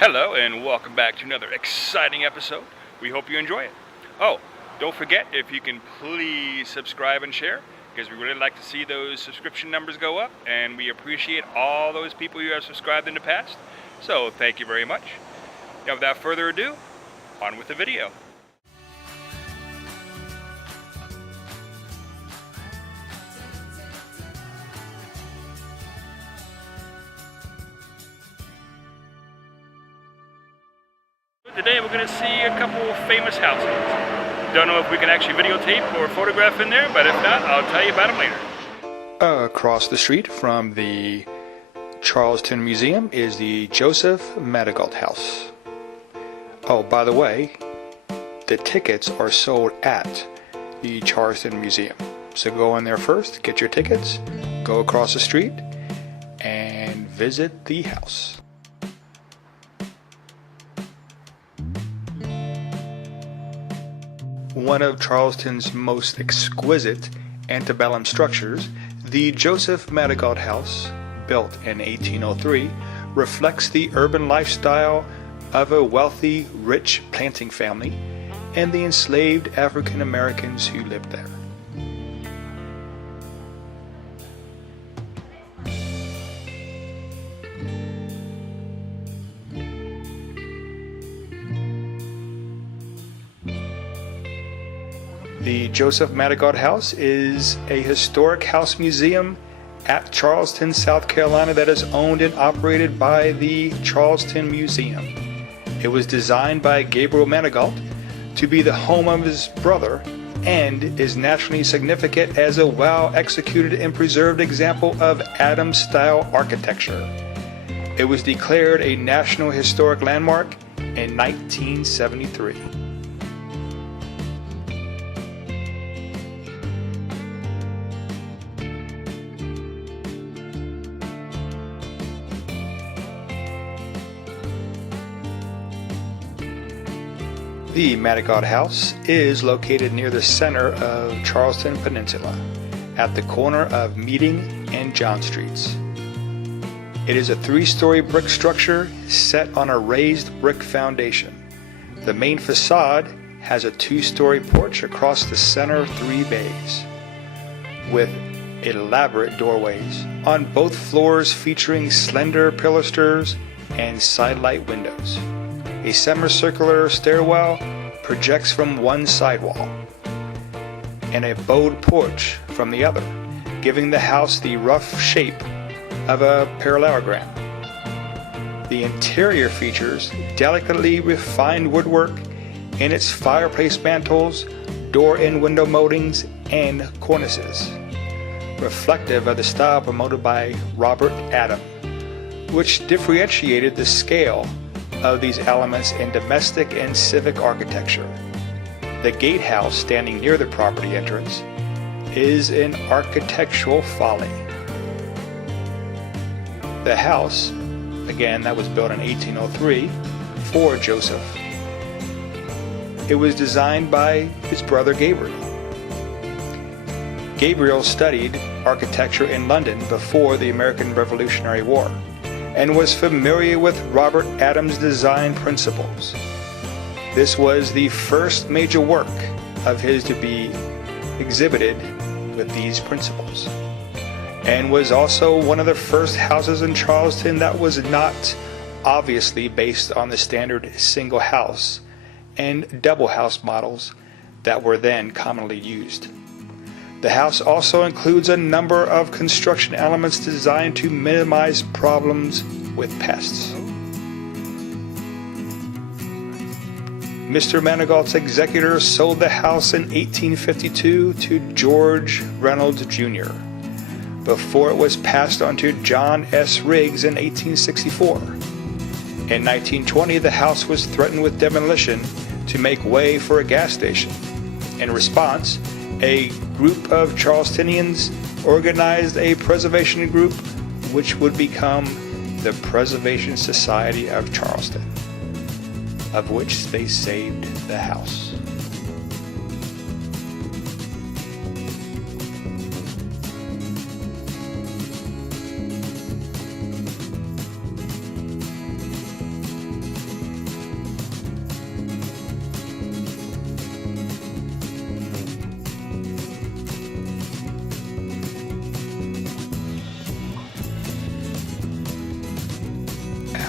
Hello and welcome back to another exciting episode. We hope you enjoy it. Oh, don't forget, if you can please subscribe and share, because we really like to see those subscription numbers go up, and we appreciate all those people who have subscribed in the past. So thank you very much. Now without further ado, on with the video. Today we're going to see a couple of famous houses. Don't know if we can actually videotape or photograph in there, but if not, I'll tell you about them later. Across the street from the Charleston Museum is the Joseph Manigault House. Oh, by the way, the tickets are sold at the Charleston Museum. So go in there first, get your tickets, go across the street, and visit the house. One of Charleston's most exquisite antebellum structures, the Joseph Manigault House, built in 1803, reflects the urban lifestyle of a wealthy, rich planting family and the enslaved African Americans who lived there. The Joseph Manigault House is a historic house museum at Charleston, South Carolina that is owned and operated by the Charleston Museum. It was designed by Gabriel Manigault to be the home of his brother and is nationally significant as a well-executed and preserved example of Adams-style architecture. It was declared a National Historic Landmark in 1973. The Manigault House is located near the center of Charleston Peninsula, at the corner of Meeting and John Streets. It is a three-story brick structure set on a raised brick foundation. The main facade has a two-story porch across the center 3 bays, with elaborate doorways on both floors featuring slender pilasters and sidelight windows. A semicircular stairwell projects from one sidewall, and a bowed porch from the other, giving the house the rough shape of a parallelogram. The interior features delicately refined woodwork in its fireplace mantels, door and window moldings, and cornices, reflective of the style promoted by Robert Adam, which differentiated the scale of these elements in domestic and civic architecture. The gatehouse standing near the property entrance is an architectural folly. The house, again, that was built in 1803 for Joseph. It was designed by his brother Gabriel. Gabriel studied architecture in London before the American Revolutionary War, and was familiar with Robert Adams' design principles. This was the first major work of his to be exhibited with these principles, and was also one of the first houses in Charleston that was not obviously based on the standard single house and double house models that were then commonly used. The house also includes a number of construction elements designed to minimize problems with pests. Mr. Manigault's executors sold the house in 1852 to George Reynolds Jr. before it was passed on to John S. Riggs in 1864. In 1920, the house was threatened with demolition to make way for a gas station. In response, a group of Charlestonians organized a preservation group which would become the Preservation Society of Charleston, of which they saved the house.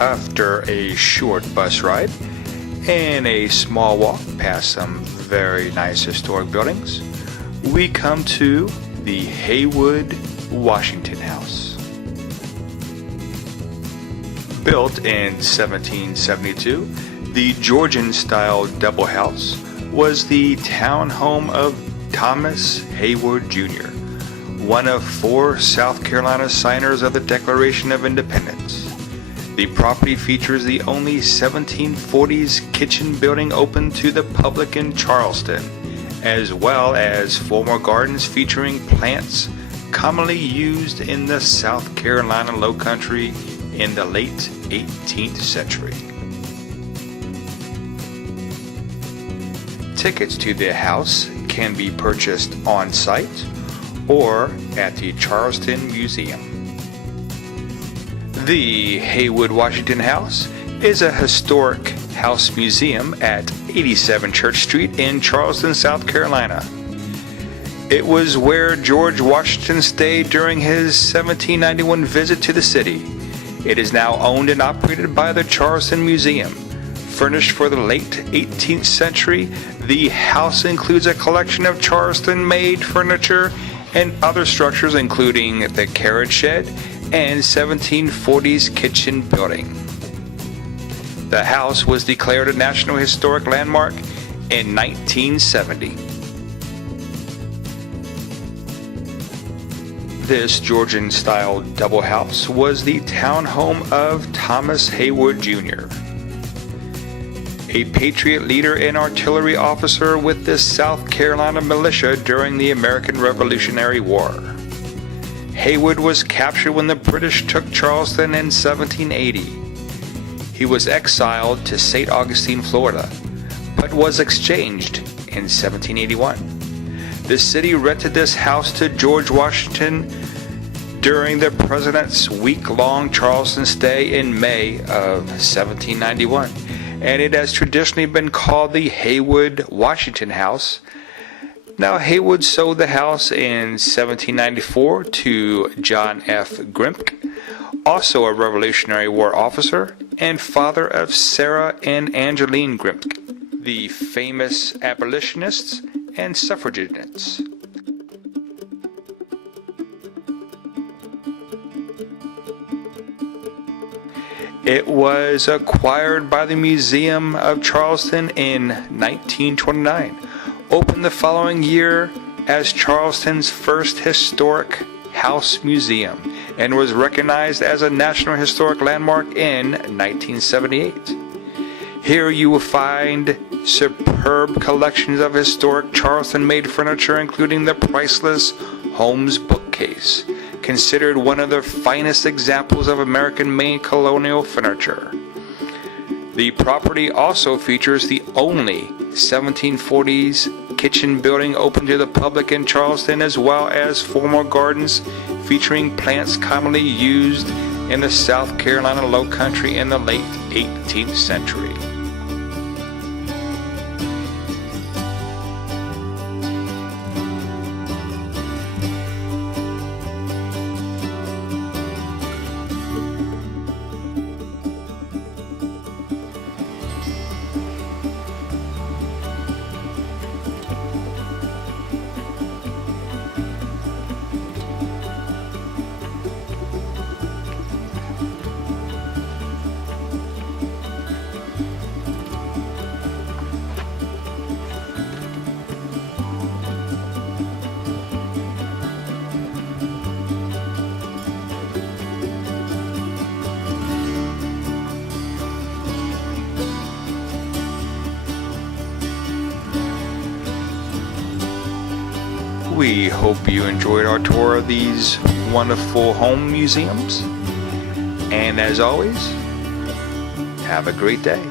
After a short bus ride and a small walk past some very nice historic buildings, we come to the Heyward-Washington House. Built in 1772, the Georgian-style double house was the town home of Thomas Heyward Jr., one of 4 South Carolina signers of the Declaration of Independence. The property features the only 1740s kitchen building open to the public in Charleston, as well as formal gardens featuring plants commonly used in the South Carolina Lowcountry in the late 18th century. Tickets to the house can be purchased on site or at the Charleston Museum. The Heyward-Washington House is a historic house museum at 87 Church Street in Charleston, South Carolina. It was where George Washington stayed during his 1791 visit to the city. It is now owned and operated by the Charleston Museum. Furnished for the late 18th century, the house includes a collection of Charleston-made furniture and other structures including the carriage shed and 1740s kitchen building. The house was declared a National Historic Landmark in 1970. This Georgian-style double house was the town home of Thomas Heyward Jr., a Patriot leader and artillery officer with the South Carolina militia during the American Revolutionary War. Heyward was captured when the British took Charleston in 1780. He was exiled to St. Augustine, Florida, but was exchanged in 1781. The city rented this house to George Washington during the president's week-long Charleston stay in May of 1791. And it has traditionally been called the Heyward-Washington House. Now, Heyward sold the house in 1794 to John F. Grimke, also a Revolutionary War officer and father of Sarah and Angeline Grimke, the famous abolitionists and suffragettes. It was acquired by the Museum of Charleston in 1929, opened the following year as Charleston's first historic house museum, and was recognized as a National Historic Landmark in 1978. Here you will find superb collections of historic Charleston-made furniture, including the priceless Holmes bookcase, considered one of the finest examples of American-made colonial furniture. The property also features the only 1740s kitchen building open to the public in Charleston, as well as formal gardens featuring plants commonly used in the South Carolina Lowcountry in the late 18th century. We hope you enjoyed our tour of these wonderful home museums. And as always, have a great day.